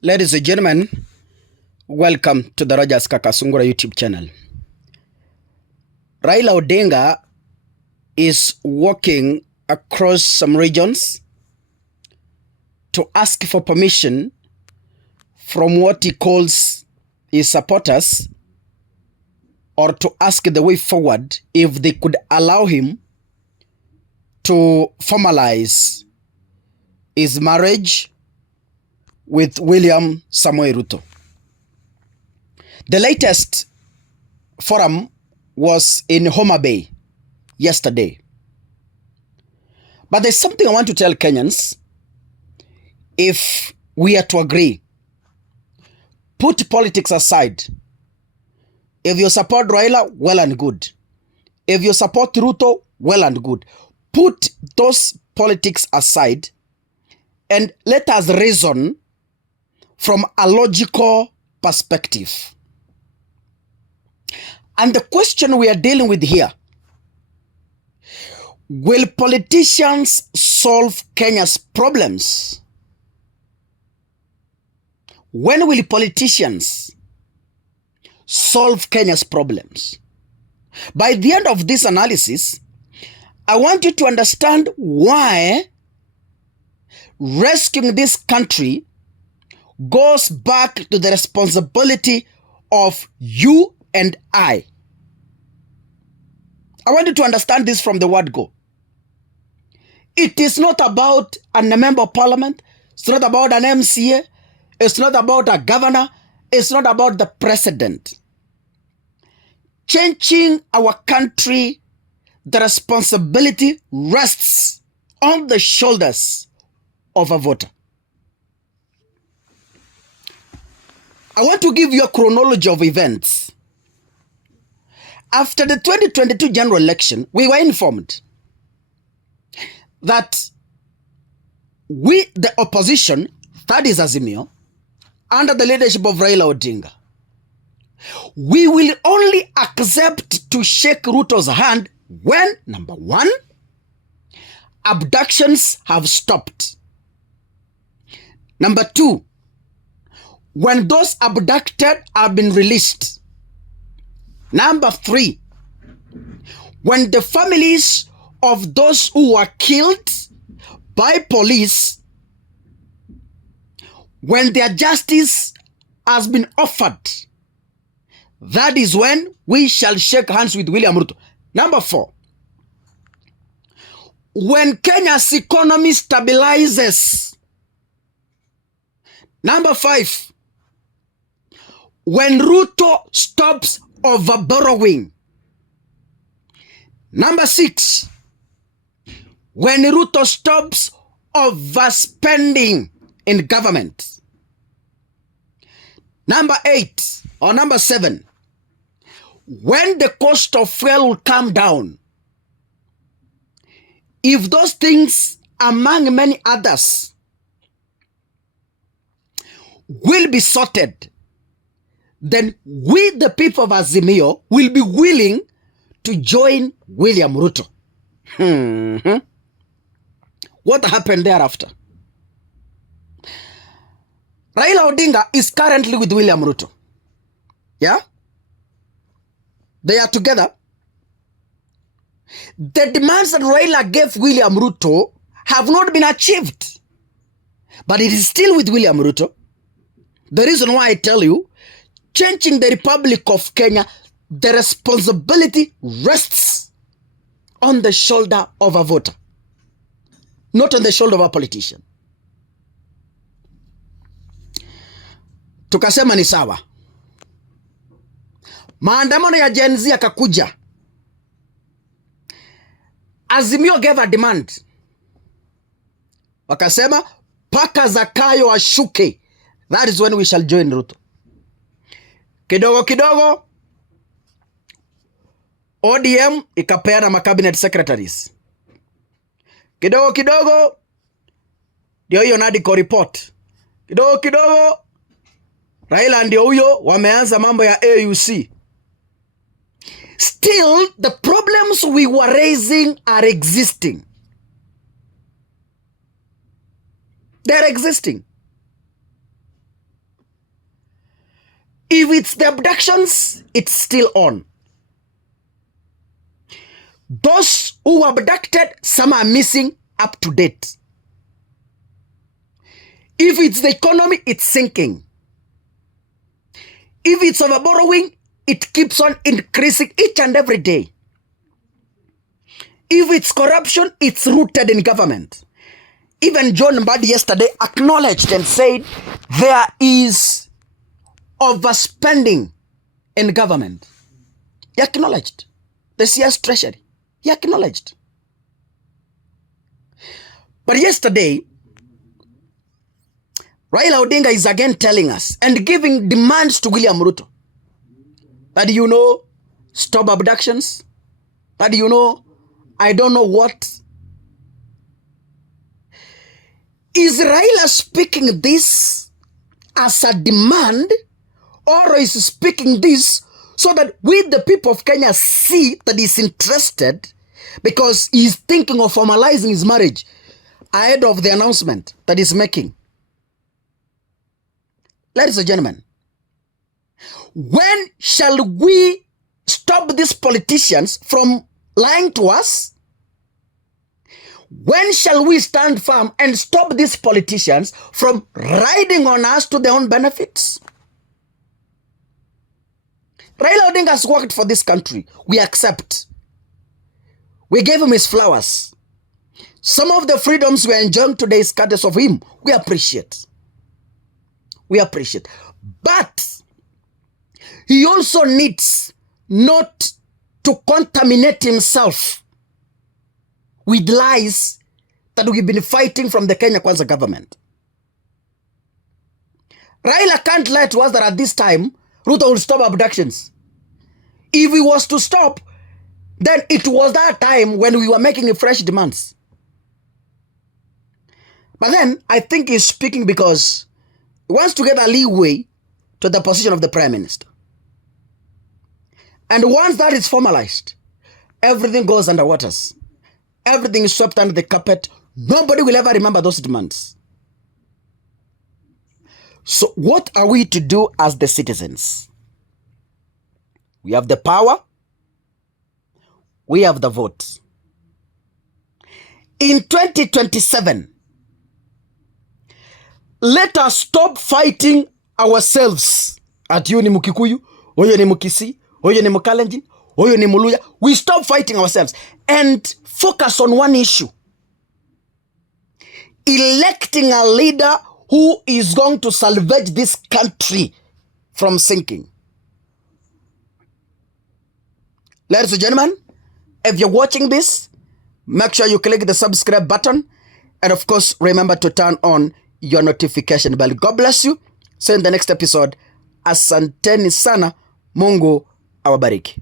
Ladies and gentlemen, welcome to the Rogers Kakasungura YouTube channel. Raila Odinga is walking across some regions to ask for permission from what he calls his supporters, or to ask the way forward if they could allow him to formalize his marriage with William Samoei Ruto. The latest forum was in Homa Bay yesterday. But there's something I want to tell Kenyans. If we are to agree, put politics aside. If you support Raila, well and good. If you support Ruto, well and good. Put those politics aside and let us reason from a logical perspective. And the question we are dealing with here: will politicians solve Kenya's problems? When will politicians solve Kenya's problems? By the end of this analysis, I want you to understand why rescuing this country goes back to the responsibility of you and I. I want you to understand this from the word go. It is not about a member of parliament. It's not about an MCA. It's not about a governor. It's not about the president. Changing our country, the responsibility rests on the shoulders of a voter. I want to give you a chronology of events. After the 2022 general election, we were informed that we, the opposition, that is Azimio, under the leadership of Raila Odinga, we will only accept to shake Ruto's hand when, number one, abductions have stopped. Number two, when those abducted have been released. Number three, when the families of those who were killed by police, when their justice has been offered, that is when we shall shake hands with William Ruto. Number four, when Kenya's economy stabilizes. Number five, when Ruto stops over-borrowing. Number six, when Ruto stops overspending in government. Number eight, or number seven, when the cost of fuel will come down. If those things, among many others, will be sorted, then we, the people of Azimio, will be willing to join William Ruto. What happened thereafter? Raila Odinga is currently with William Ruto. Yeah? They are together. The demands that Raila gave William Ruto have not been achieved. But it is still with William Ruto. The reason why I tell you, changing the Republic of Kenya, the responsibility rests on the shoulder of a voter, not on the shoulder of a politician. Tukasema ni sawa. Maandamano ya Gen Z yakakuja. Azimio gave a demand. Wakasema paka Zakayo ashuke. That is when we shall join Ruto. Kidogo kidogo, ODM ikapeana macabinet secretaries. Kidogo kidogo, ndio hiyo NADCO report. Kidogo kidogo, Raila ndio huyo wameanza mambo ya AUC. Still, the problems we were raising are existing. They are existing. If it's the abductions, it's still on. Those who were abducted, some are missing up to date. If it's the economy, it's sinking. If it's over borrowing, it keeps on increasing each and every day. If it's corruption, it's rooted in government. Even John Mbadi yesterday acknowledged and said there is overspending in government. He acknowledged. The CS Treasury. He acknowledged. But yesterday, Raila Odinga is again telling us and giving demands to William Ruto that, stop abductions, that, I don't know what. Is Raila speaking this as a demand, or is he speaking this so that we, the people of Kenya, see that he's interested because he's thinking of formalizing his marriage ahead of the announcement that he's making? Ladies and gentlemen, when shall we stop these politicians from lying to us? When shall we stand firm and stop these politicians from riding on us to their own benefits? Raila Odinga has worked for this country. We accept. We gave him his flowers. Some of the freedoms we are enjoying today is courtesy of him. We appreciate. We appreciate. But he also needs not to contaminate himself with lies that we've been fighting from the Kenya Kwanza government. Raila can't lie to us that at this time, Ruto will stop abductions. If he was to stop, then it was that time when we were making fresh demands. But then, I think he's speaking because he wants to get a leeway to the position of the Prime Minister. And once that is formalized, everything goes under waters. Everything is swept under the carpet. Nobody will ever remember those demands. So what are we to do as the citizens? We have the power. We have the vote. In 2027, let us stop fighting ourselves. At you ni Mukikuyu, oyo ni Mukisi, oyo ni Mukalenjin, oyo ni Muluya. We stop fighting ourselves and focus on one issue. Electing a leader who is going to salvage this country from sinking. Ladies and gentlemen, if you're watching this, make sure you click the subscribe button. And of course, remember to turn on your notification bell. God bless you. See you in the next episode. Asanteni sana. Mungu awabariki.